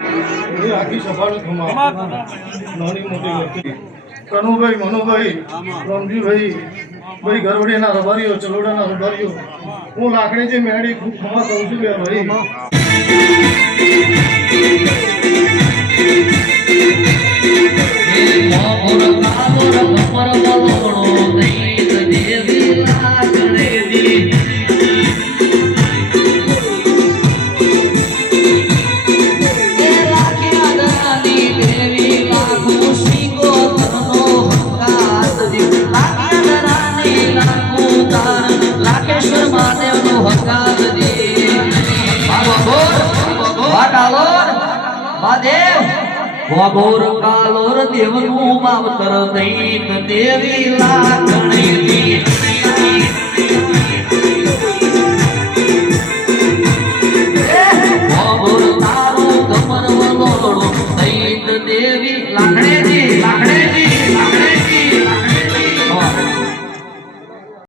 એ આખી સભાને ખમા નાની મોટી વ્યક્તિ કનુભાઈ મનુભાઈ રમજીભાઈ ભાઈ ગરવડીના રબારીઓ ચલોડાના રબારીઓ હું લાકડી જે મેળી ખૂબ ખમા કહું છું કે ભાઈ વાગોર કાલોર દેવનું માવતર દૈત દેવી લાગણી વાગોર તારું ગમન વલોડો દૈત દેવી